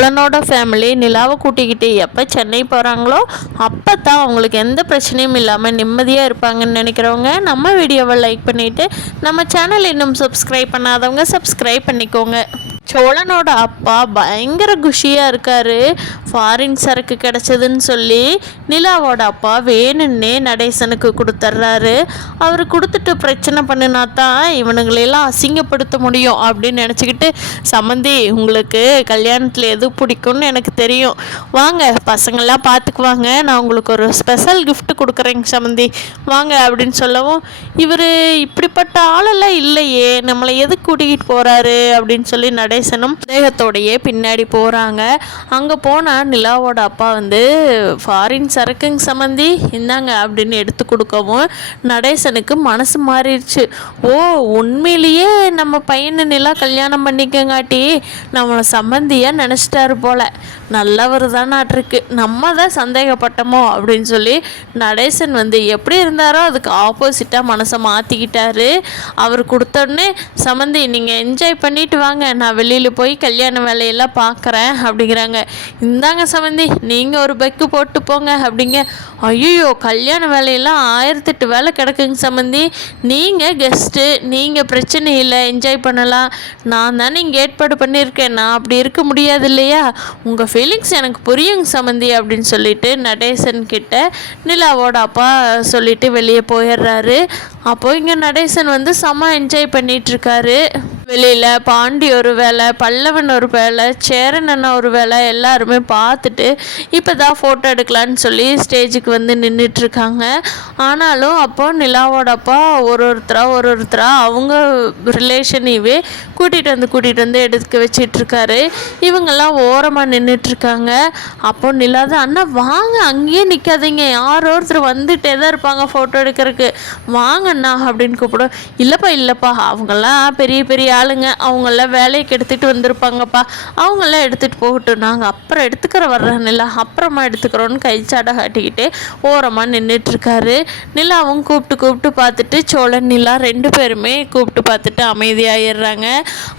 சோழனோட family நிலாவை கூட்டிக்கிட்டு எப்போ சென்னை போகிறாங்களோ அப்போ தான் அவங்களுக்கு எந்த பிரச்சனையும் இல்லாமல் நிம்மதியாக இருப்பாங்கன்னு நினைக்கிறவங்க நம்ம வீடியோவை லைக் பண்ணிவிட்டு நம்ம சேனல் இன்னும் சப்ஸ்கிரைப் பண்ணாதவங்க சப்ஸ்கிரைப் பண்ணிக்கோங்க. சோழனோட அப்பா பயங்கர குஷியாக இருக்கார். ஃபாரின் சரக்கு கிடச்சதுன்னு சொல்லி நிலாவோட அப்பா வேணுன்னே நடேசனுக்கு கொடுத்துட்றாரு. அவர் கொடுத்துட்டு பிரச்சனை பண்ணினா தான் இவனுங்களெல்லாம் அசிங்கப்படுத்த முடியும் அப்படின்னு நினச்சிக்கிட்டு, சம்மந்தி உங்களுக்கு கல்யாணத்தில் எது பிடிக்கும்னு எனக்கு தெரியும், வாங்க பசங்கள்லாம் பார்த்துக்குவாங்க, நான் உங்களுக்கு ஒரு ஸ்பெஷல் கிஃப்ட் கொடுக்குறேங்க சம்மந்தி வாங்க அப்படின்னு சொல்லவும், இவர் இப்படிப்பட்ட ஆளெல்லாம் இல்லையே, நம்மளை எதுக்கு கூட்டிகிட்டு போகிறாரு அப்படின்னு சொல்லி நடேசனும் தேகத்தோடையே பின்னாடி போகிறாங்க. அங்கே போனால் நிலாவோட அப்பா ஃபாரின் சரக்குங்க சம்மந்தி இந்தாங்க அப்படின்னு எடுத்து கொடுக்கவும் நடேசனுக்கு மனசு மாறிடுச்சு. ஓ உண்மையிலேயே நம்ம பையனை நிலா கல்யாணம் பண்ணிக்கங்காட்டி நம்மளை சம்மந்தியாக நினச்சிட்டாரு போல், நல்லவர் தான் நாட்டிருக்கு, நம்ம தான் சந்தேகப்பட்டோமோ அப்படின்னு சொல்லி நடேசன் எப்படி இருந்தாரோ அதுக்கு ஆப்போசிட்டாக மனசை மாற்றிக்கிட்டாரு. அவர் கொடுத்தோடனே சம்மந்தி நீங்கள் என்ஜாய் பண்ணிட்டு வாங்க, நான் வெளியில் போய் கல்யாண வேலையெல்லாம் பார்க்குறேன் அப்படிங்கிறாங்க. இந்தாங்க சம்மந்தி நீங்கள் ஒரு பைக்கு போட்டு போங்க அப்படிங்க. ஐயோ கல்யாண வேலையெல்லாம் 1008 வேலை கிடக்குங்க சம்மந்தி, நீங்கள் கெஸ்ட்டு, நீங்கள் பிரச்சனை இல்லை, என்ஜாய் பண்ணலாம், நான் தானே இங்கே ஏற்பாடு பண்ணியிருக்கேன், நான் அப்படி இருக்க முடியாது இல்லையா, உங்கள் ஃபீலிங்ஸ் எனக்கு புரியுங்க சம்மந்தி அப்படின்னு சொல்லிட்டு நடேசன் கிட்ட நிலாவோட அப்பா சொல்லிட்டு வெளியே போயிடுறாரு. அப்போது இங்கே நடேசன் செம்ம என்ஜாய் பண்ணிகிட்ருக்காரு. வெளியில் பாண்டி ஒரு வேலை, பல்லவன் ஒரு வேலை, சேரன் அண்ணா ஒரு வேலை, எல்லாருமே பார்த்துட்டு இப்போ தான் ஃபோட்டோ எடுக்கலான்னு சொல்லி ஸ்டேஜுக்கு நின்றுட்டுருக்காங்க. ஆனாலும் அப்போது நிலாவோட அப்பா ஒருத்தராக அவங்க ரிலேஷனையே கூட்டிகிட்டு வந்து எடுக்க வச்சிட்ருக்காரு. இவங்கெல்லாம் ஓரமாக நின்றுட்டுருக்காங்க. அப்போது நிலா தான், அண்ணா வாங்க அங்கேயே நிற்காதீங்க, யாரோ ஒருத்தர் வந்துகிட்டே தான் இருப்பாங்க ஃபோட்டோ எடுக்கிறதுக்கு, வாங்கண்ணா அப்படின்னு கூப்பிடும். இல்லைப்பா அவங்கெல்லாம் பெரிய பெரிய ஆளுங்க, அவங்களாம் வேலைக்கு எடுத்துகிட்டு வந்திருப்பாங்கப்பா, அவங்களாம் எடுத்துகிட்டு போகட்டும், நாங்கள் அப்புறம் வர்றேன் நிலா, அப்புறமா எடுத்துக்கிறோன்னு கைச்சாடை காட்டிக்கிட்டு ஓரமாக நின்றுட்டுருக்காரு. நிலாவும் கூப்பிட்டு பார்த்துட்டு சோழன் நிலா 2 பேருமே கூப்பிட்டு பார்த்துட்டு அமைதியாகிடுறாங்க.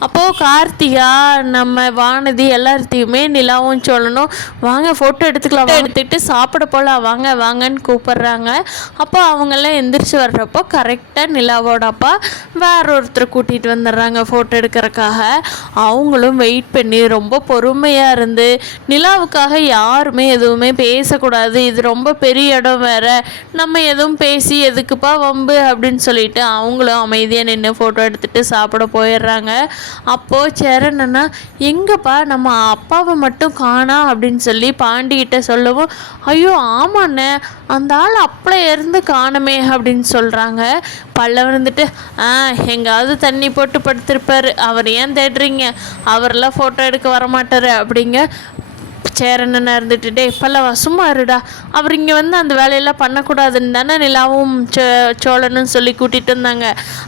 அப்போது கார்த்திகா நம்ம வானதி எல்லாத்தையுமே நிலாவும் சோழனும் வாங்க ஃபோட்டோ எடுத்துக்கலாம், எடுத்துக்கிட்டு சாப்பிட போகலாம் வாங்கன்னு கூப்பிட்றாங்க. அப்போ அவங்கெல்லாம் எந்திரிச்சு வர்றப்போ கரெக்டாக நிலாவோட அப்பா வேற ஒருத்தர் கூட்டிகிட்டு வந்துடுறாங்க ஃபோட்டோ எடுக்கிறதுக்காக. அவங்களும் வெயிட் பண்ணி ரொம்ப பொறுமையாக இருந்து, நிலாவுக்காக யாருமே எதுவுமே பேசக்கூடாது, இது ரொம்ப பெரிய இடம் வேறு, நம்ம எதுவும் பேசி எதுக்குப்பா வம்பு அப்படின்னு சொல்லிட்டு அவங்களும் அமைதியாக நின்று ஃபோட்டோ எடுத்துகிட்டு சாப்பிட போயிடுறாங்க. அப்போது சேரன்னா எங்கப்பா நம்ம அப்பாவை மட்டும் காணா அப்படின்னு சொல்லி பாண்டிகிட்ட சொல்லவும், ஐயோ ஆமாண்ணே அந்த ஆள் அப்பளை இருந்து காணுமே அப்படின்னு சொல்கிறாங்க. பல்லவன் எங்காவது தண்ணி போட்டு படுத்திருப்பார், அவர் ஏன் தேடுறீங்க, அவரெல்லாம் ஃபோட்டோ எடுக்க வரமாட்டார் அப்படிங்க. சேரன்னு இருந்துட்டு பல்லவா சும்மா இருடா, அவர் இங்கே அந்த வேலையெல்லாம் பண்ணக்கூடாதுன்னு தானே நிலாவும் சோழனும் சொல்லி கூட்டிகிட்டு வந்தாங்க,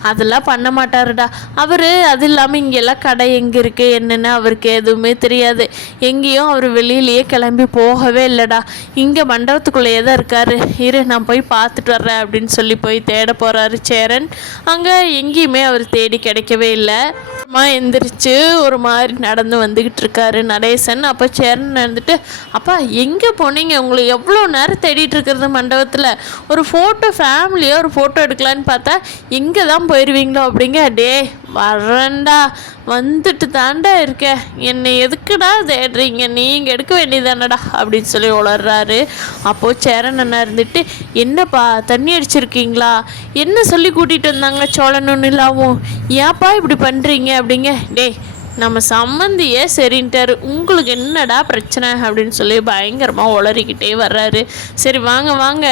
அதெல்லாம் பண்ண மாட்டாருடா அவர், அது இல்லாமல் இங்கெல்லாம் கடை எங்கே இருக்குது என்னென்னு அவருக்கு எதுவுமே தெரியாது, எங்கேயும் அவர் வெளியிலேயே கிளம்பி போகவே இல்லைடா, இங்கே மண்டபத்துக்குள்ளேயே தான் இருக்கார், இரு நான் போய் பார்த்துட்டு வர்றேன் அப்படின்னு சொல்லி போய் தேட போகிறாரு சேரன். அங்கே எங்கேயுமே அவர் தேடி கிடைக்கவே இல்லை. எந்திரிச்சு ஒரு மாதிரி நடந்து வந்துக்கிட்டு இருக்காரு நடேசன். அப்போ சேரன் அப்பா எங்கே போனீங்க, உங்களை எவ்வளோ நேரம் தேடிட்டு இருக்கிறது மண்டபத்தில், ஒரு ஃபோட்டோ ஃபேமிலியாக ஒரு ஃபோட்டோ எடுக்கலான்னு பார்த்தா எங்கே தான் போயிடுவீங்களோ அப்படிங்க. வரேன்டா வந்துட்டு தாண்டா இருக்க, என்னை எதுக்குடா தேடுறீங்க, நீங்கள் எடுக்க வேண்டியதானடா அப்படின்னு சொல்லி உளர்றாரு. அப்போது சேரன் அண்ணா என்னப்பா தண்ணி அடிச்சிருக்கீங்களா, என்ன சொல்லி கூட்டிகிட்டு வந்தாங்க சோழனும் நிலாவும், ஏன்ப்பா இப்படி பண்ணுறீங்க அப்படிங்க. நம்ம சம்மந்தியே சரின்ட்டாரு, உங்களுக்கு என்னடா பிரச்சனை அப்படின்னு சொல்லி பயங்கரமாக உளறிக்கிட்டே வர்றாரு. சரி வாங்க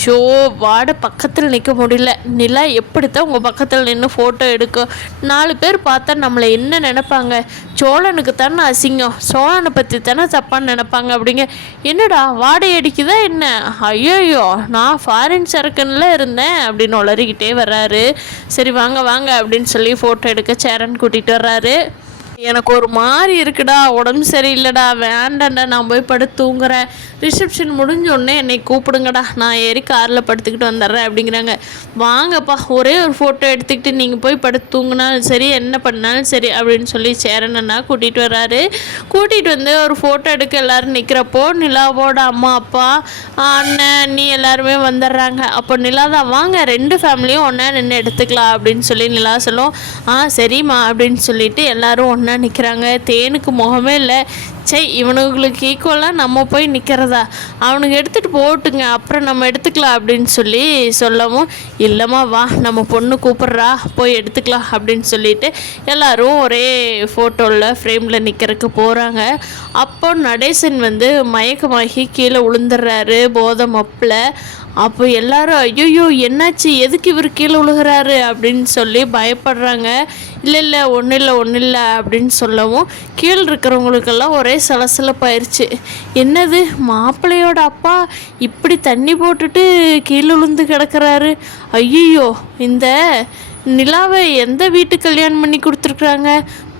ஷோ வாட பக்கத்தில் நிற்க முடியல, நிலா எப்படித்தான் உங்கள் பக்கத்தில் நின்று ஃபோட்டோ எடுக்கும், 4 பேர் பார்த்தா நம்மளை என்ன நினைப்பாங்க, சோழனுக்கு தானே அசிங்கம், சோழனை பற்றி தானே தப்பான்னு நினைப்பாங்க அப்படிங்க. என்னடா வாடகை அடிக்குதா என்ன, ஐயோயோ நான் ஃபாரின் சரக்குன்னுல இருந்தேன் அப்படின்னு உளறிக்கிட்டே வர்றாரு. சரி வாங்க அப்படின்னு சொல்லி ஃபோட்டோ எடுக்க சேரன் கூட்டிகிட்டு வர்றாரு. எனக்கு ஒரு மாதிரி இருக்குடா, உடம்பு சரியில்லைடா, வேண்டாண்டா, நான் போய் படுத்து தூங்குறேன், ரிசப்ஷன் முடிஞ்சோடனே என்னை கூப்பிடுங்கடா, நான் ஏறி காரில் படுத்துக்கிட்டு வந்துடுறேன் அப்படிங்கிறாங்க. வாங்கப்பா, ஒரே ஒரு ஃபோட்டோ எடுத்துக்கிட்டு நீங்கள் போய் படுத்து தூங்கினாலும் சரி, என்ன பண்ணாலும் சரி அப்படின்னு சொல்லி சேரனண்ணா கூட்டிகிட்டு வர்றாரு. கூட்டிகிட்டு வந்து ஒரு ஃபோட்டோ எடுக்க எல்லோரும் நிற்கிறப்போ நிலாவோட அம்மா அப்பா அண்ணன் நீ எல்லாருமே வந்துடுறாங்க. அப்போ நிலா தான், வாங்க 2 ஃபேமிலியும் ஒன்றா நின்று எடுத்துக்கலாம் அப்படின்னு சொல்லி நிலா சொல்லும். சரிம்மா அப்படின்னு சொல்லிட்டு எல்லோரும் ஒன்றா நிற்கிறாங்க. தேனுக்கு முகமே இல்லை. இவனுங்களுக்கு ஈக்குவலாக நம்ம போய் நிற்கிறதா, அவனுக்கு எடுத்துகிட்டு போட்டுங்க, அப்புறம் நம்ம எடுத்துக்கலாம் அப்படின்னு சொல்லி சொல்லவும், இல்லைம்மா வா நம்ம பொண்ணு கூப்பிட்றா போய் எடுத்துக்கலாம் அப்படின்னு சொல்லிட்டு எல்லோரும் ஒரே ஃபோட்டோவில் ஃப்ரேமில் நிற்கிறதுக்கு போகிறாங்க. அப்போ நடேசன் வந்து மயக்கமாகி கீழே விழுந்துடுறாரு போதை மப்பில். அப்போ எல்லாரும் ஐயோ என்னாச்சு, எதுக்கு இவர் கீழே விழுகிறாரு அப்படின்னு சொல்லி பயப்படுறாங்க. இல்லை ஒன்றும் இல்லை அப்படின்னு சொல்லவும் கீழே இருக்கிறவங்களுக்கெல்லாம் ஒரே சலசலப்பாயிருச்சு. என்னது, மாப்பிள்ளையோட அப்பா இப்படி தண்ணி போட்டுட்டு கீழே விழுந்து கிடக்கிறாரு, ஐயோ இந்த நிலாவை எந்த வீட்டு கல்யாணம் பண்ணி கொடுத்துருக்குறாங்க,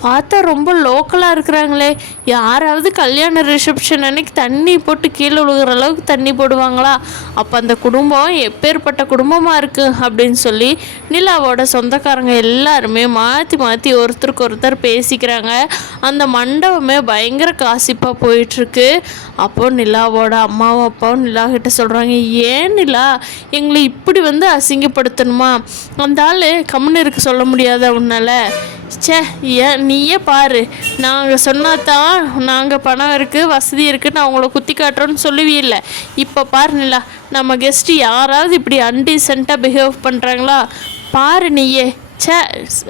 பார்த்தா ரொம்ப லோக்கலாக இருக்கிறாங்களே, யாராவது கல்யாண ரிசப்ஷன் அன்னைக்கு தண்ணி போட்டு கீழே விழுகிற அளவுக்கு தண்ணி போடுவாங்களா, அப்போ அந்த குடும்பம் எப்பேற்பட்ட குடும்பமாக இருக்குது அப்படின்னு சொல்லி நிலாவோட சொந்தக்காரங்க எல்லாருமே மாற்றி மாற்றி ஒருத்தருக்கு ஒருத்தர் பேசிக்கிறாங்க. அந்த மண்டபமே பயங்கர காசிப்பாக போயிட்டுருக்கு. அப்போது நிலாவோட அம்மாவும் அப்பாவும் நிலா கிட்ட சொல்கிறாங்க, ஏன் நிலா எங்களை இப்படி வந்து அசிங்கப்படுத்தணுமா, அந்த ஆள் கம்முன்னு இருக்க சொல்ல முடியாத உன்னால், ஏன் நீயே பாரு, நாங்கள் சொன்னாதான் நாங்கள் பணம் இருக்குது வசதி இருக்குதுன்னு அவங்கள குத்தி காட்டுறோன்னு சொல்லுவீல்ல, இப்போ பாரு நிலா நம்ம கெஸ்ட்டு யாராவது இப்படி அன்டீசெண்டாக பிஹேவ் பண்ணுறாங்களா பாரு நீயே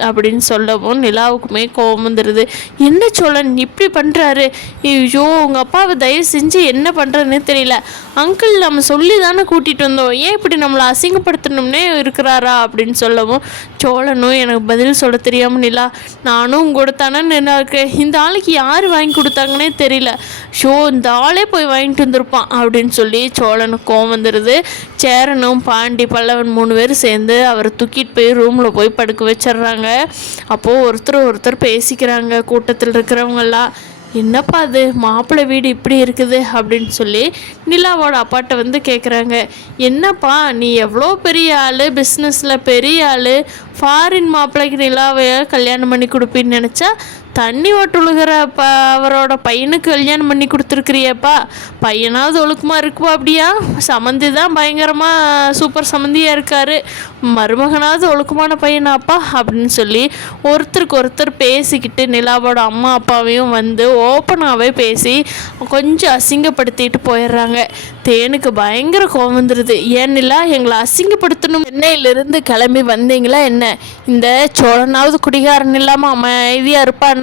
அப்படின்னு சொல்லவும் நிலாவுக்குமே கோவம் வந்துடுது. என்ன சோழன் இப்படி பண்ணுறாரு, ஐயோ உங்கள் அப்பாவை தயவு செஞ்சு என்ன பண்ணுறதுன்னு தெரியல, அங்கிள் நம்ம சொல்லி தானே கூட்டிகிட்டு வந்தோம், ஏன் இப்படி நம்மளை அசிங்கப்படுத்தணும்னே இருக்கிறாரா அப்படின்னு சொல்லவும் சோழனும் எனக்கு பதில் சொல்ல தெரியாமல், நிலா நானும் உங்களோட தானே நிலா இருக்கேன், இந்த ஆளுக்கு யார் வாங்கி கொடுத்தாங்கன்னே தெரியல, இந்த ஆளே போய் வாங்கிட்டு வந்திருப்பான் அப்படின்னு சொல்லி சோழனுக்கு கோவம் வந்துடுது. சேரனும் பாண்டி பல்லவன் 3 பேர் சேர்ந்து அவரை தூக்கிட்டு போய் ரூமில் போய் படுக்க வச்சிடுறாங்க. அப்போது ஒருத்தர் பேசிக்கிறாங்க கூட்டத்தில் இருக்கிறவங்கெல்லாம், என்னப்பா அது மாப்பிள்ளை வீடு இப்படி இருக்குது அப்படின்னு சொல்லி நிலாவோட அப்பாட்ட வந்து கேட்குறாங்க. என்னப்பா நீ எவ்வளோ பெரிய ஆள், பிஸ்னஸில் பெரிய ஆள், ஃபாரின் மாப்பிள்ளைக்கு நிலாவை கல்யாணம் பண்ணி கொடுப்பின்னு நினச்சா தண்ணி ஓட்டுழுகிற அவரோட பையனுக்கு கல்யாணம் பண்ணி கொடுத்துருக்குறியப்பா, பையனாவது ஒழுக்கமாக இருக்குப்பா, அப்படியா சம்மந்தி தான் பயங்கரமாக சூப்பர் சம்மந்தியாக இருக்கார், மருமகனாவது ஒழுக்கமான பையனாப்பா அப்படின்னு சொல்லி ஒருத்தருக்கு ஒருத்தர் பேசிக்கிட்டு நிலாவோட அம்மா அப்பாவையும் வந்து ஓப்பனாகவே பேசி கொஞ்சம் அசிங்கப்படுத்திட்டு போயிடுறாங்க. தேனுக்கு பயங்கர கோவம் வந்துடுது. ஏன் நிலா எங்களை அசிங்கப்படுத்தணும், சென்னையிலிருந்து கிளம்பி வந்தீங்களா என்ன, இந்த சோழனாவது குடிகாரன் இல்லாமல் அமைதியாக இருப்பானா,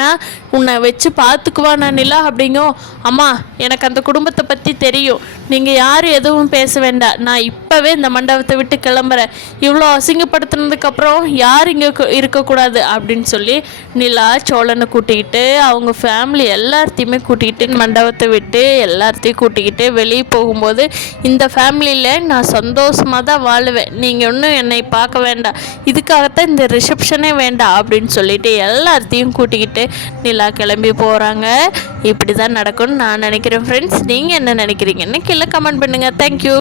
உன்னை வச்சு பார்த்துக்குவானா நிலா அப்படிங்கும். அம்மா எனக்கு அந்த குடும்பத்தை பற்றி தெரியும், நீங்கள் யாரும் எதுவும் பேச வேண்டாம், நான் இப்போவே இந்த மண்டபத்தை விட்டு கிளம்புறேன், இவ்வளோ அசிங்கப்படுத்தினதுக்கப்புறம் யார் இங்கே இருக்கக்கூடாது அப்படின்னு சொல்லி நிலா சோழனை கூட்டிக்கிட்டு அவங்க ஃபேமிலி எல்லாத்தையுமே கூட்டிக்கிட்டு மண்டபத்தை விட்டு எல்லாத்தையும் கூட்டிக்கிட்டு வெளியே போகும்போது, இந்த ஃபேமிலியில் நான் சந்தோஷமாக தான் வாழுவேன், நீங்கள் ஒன்றும் என்னை பார்க்க வேண்டாம், இதுக்காகத்தான் இந்த ரிசப்ஷனே வேண்டாம் அப்படின்னு சொல்லிட்டு எல்லாத்தையும் கூட்டிக்கிட்டு நிலா கிளம்பி போகிறாங்க. இப்படி தான் நடக்கும்னு நான் நினைக்கிறேன் ஃப்ரெண்ட்ஸ். நீங்கள் என்ன நினைக்கிறீங்கன்னு கீழே கமெண்ட் பண்ணுங்கள். தேங்க்யூ.